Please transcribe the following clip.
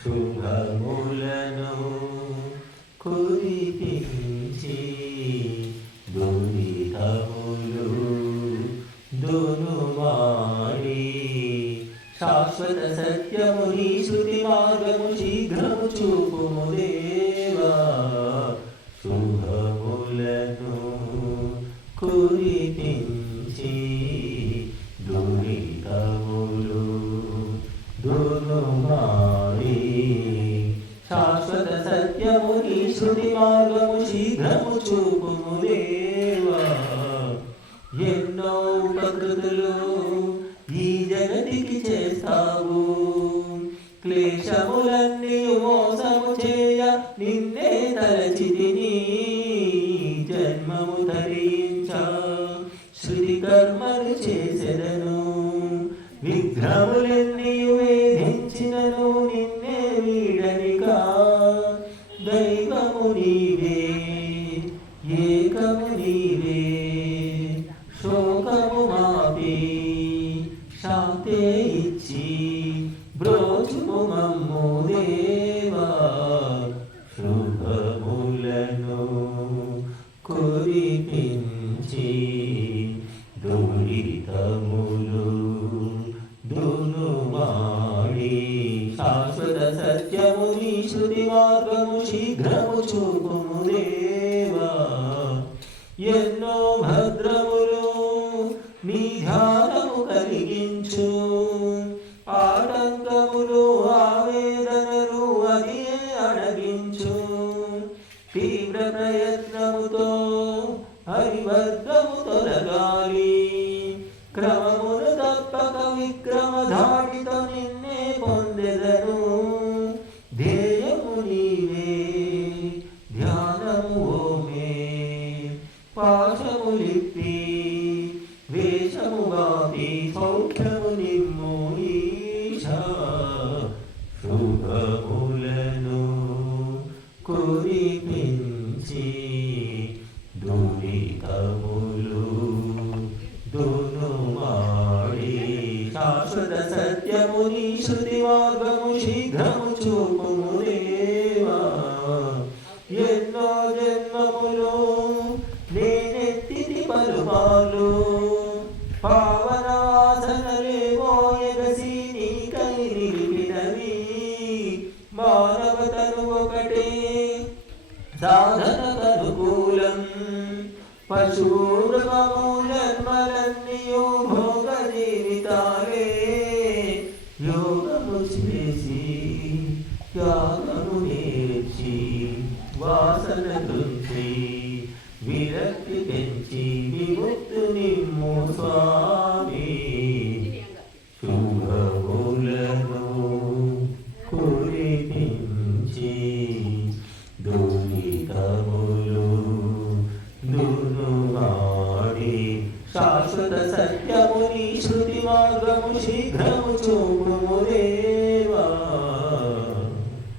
శుభములను కురిపించి దురితములు దునుమాడి శాశ్వత సత్యము నీ శృతి మార్గము శీఘ్రము చూపుము దేవా. శుభములను కురిపించి దురితములు దునుమాడి శాశ్వత సత్యము నీ శృతి మార్గము శీఘ్రము చూపుము దేవా. ఎన్నో ఉపకృతులు ఈ జగతికి చేస్తావు, క్లేశములన్నీ మోసము చేయ నిన్నే తలచితిని. జన్మము ధరించ శృతి కర్మలు చేసెదను, విఘ్నములన్నీ వేధించినను నిన్నే వీడనిగా. దైవము నీవే ఏకము నీవే, శోకము మాపి శాంతే ఇచ్చి బ్రోచుము మమ్ము దేవా. శుభములను కురిపించి దురితములు దునుమాడి శాశ్వత సత్యము నీ శృతి మార్గము శీఘ్రము చూపుము దేవా. ఎన్నో భద్రములు నీ ధ్యానము కలిగించు, ఆటంకములు ఆవేదనలు అది అణగించు. తీవ్ర ప్రయత్నముతో హరివర్గము తొలగాలి, క్రమమును తప్పక విక్రమ ధాడితో నిన్నే పొందెదను. ధ్యేయము నీవే ధ్యానము ఓమే, పాశములిప్పి వేషము బాపి సౌఖ్యము నిమ్ము ఈశా. శుభములను కురిపించి దురితములు దునుమాడి శాశ్వత సత్యము నీ శృతి మార్గము శీఘ్రము చూపుము దేవా. ఎన్నో జన్మములు నేనెత్తితి పలుమార్లు, పావనాసనలేవో ఎగసి నీకై నిలిపినవి. మానవతను ఒకటే సాధనకనుకూలం, పశుమృగములన్మలన్నయో భోగ జీవితాలే. యోగము చేసి త్యాగము నేర్చి వాసన గురించి విరక్తి పెంచి విముక్తి నిమ్ము స్వామి. శుభములను కురిపించి దురితములు దునుమాడి శాశ్వత సత్యము నీ శృతి మార్గము శీఘ్రము చూపుము.